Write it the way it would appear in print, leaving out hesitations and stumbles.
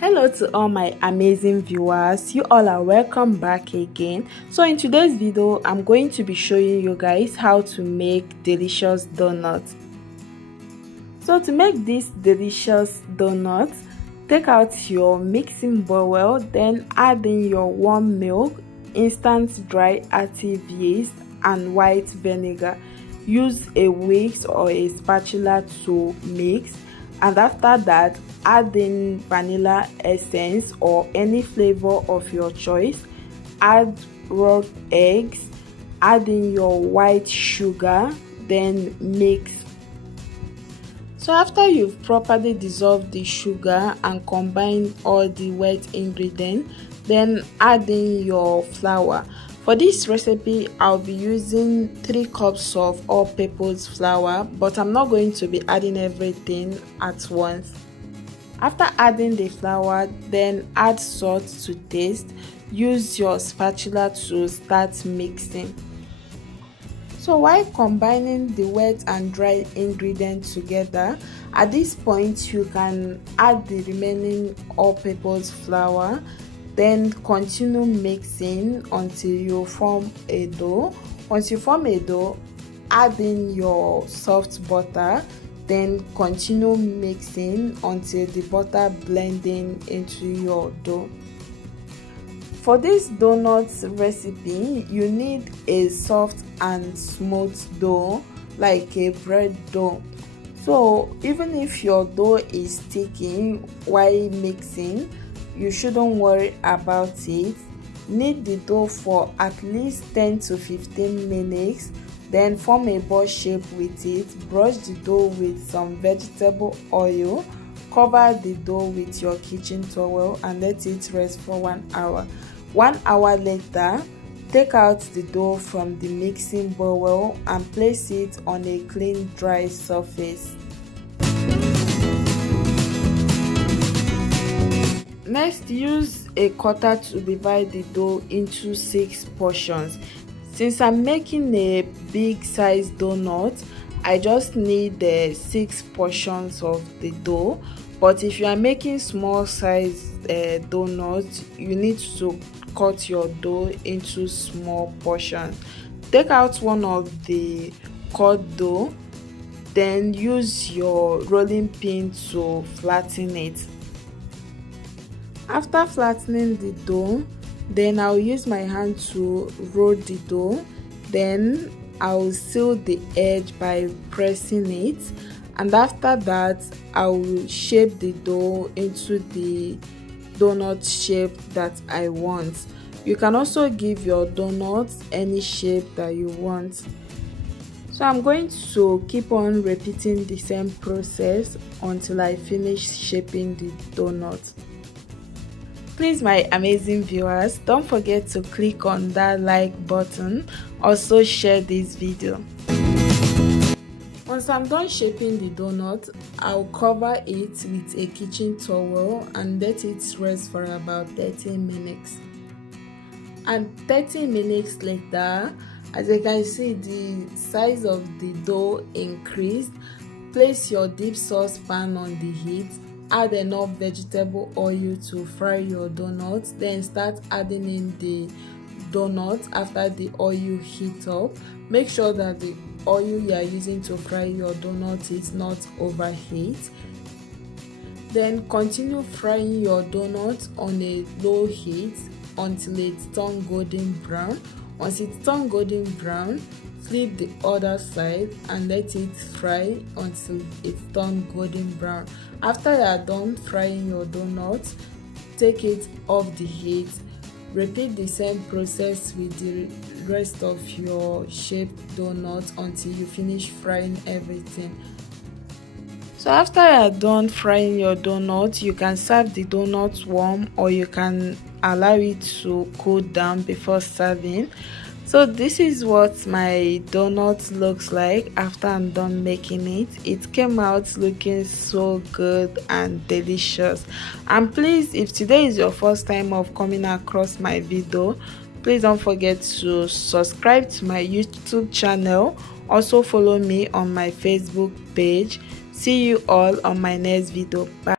Hello to all my amazing viewers, you all are welcome back again. So in today's video I'm going to be showing you guys how to make delicious donuts. So to make this delicious donut, take out your mixing bowl, then add in your warm milk, instant dry active yeast and white vinegar. Use a whisk or a spatula to mix, and after that add in vanilla essence or any flavor of your choice. Add raw eggs, add in your white sugar, then mix. So after you've properly dissolved the sugar and combined all the wet ingredients, then add in your flour. For this recipe I'll be using 3 cups of all-purpose flour, but I'm not going to be adding everything at once. After adding the flour, then add salt to taste. Use your spatula to start mixing. So while combining the wet and dry ingredients together, at this point you can add the remaining all-purpose flour, then continue mixing until you form a dough. Once you form a dough, add in your soft butter, then continue mixing until the butter blending into your dough. For this donut recipe, you need a soft and smooth dough like a bread dough. So even if your dough is sticky while mixing, you shouldn't worry about it. Knead the dough for at least 10 to 15 minutes, then form a ball shape with it. Brush the dough with some vegetable oil. Cover the dough with your kitchen towel and let it rest for 1 hour. 1 hour later, take out the dough from the mixing bowl and place it on a clean, dry surface. Next, use a cutter to divide the dough into 6 portions. Since I'm making a big size donut, I just need 6 portions of the dough. But if you are making small size donuts, you need to cut your dough into small portions. Take out one of the cut dough, then use your rolling pin to flatten it. After flattening the dough, then I'll use my hand to roll the dough. Then I'll seal the edge by pressing it, and after that I will shape the dough into the donut shape that I want. You can also give your donuts any shape that you want. So I'm going to keep on repeating the same process until I finish shaping the donut. Please, my amazing viewers, don't forget to click on that like button. Also share this video. Once I'm done shaping the donut, I'll cover it with a kitchen towel and let it rest for about 30 minutes. And 30 minutes later, as you can see, the size of the dough increased. Place your deep saucepan on the heat. Add enough vegetable oil to fry your donuts, then start adding in the donuts after the oil heat up. Make sure that the oil you are using to fry your donut is not overheat. Then continue frying your donuts on a low heat until it's turned golden brown. Once it's turned golden brown, flip the other side and let it fry until it's turned golden brown. After you are done frying your donuts, take it off the heat. Repeat the same process with the rest of your shaped donuts until you finish frying everything. So after you are done frying your donut, you can serve the donut warm or you can allow it to cool down before serving. So this is what my donut looks like after I'm done making it. It came out looking so good and delicious. And please, if today is your first time of coming across my video, please don't forget to subscribe to my YouTube channel. Also follow me on my Facebook page. See you all on my next video. Bye.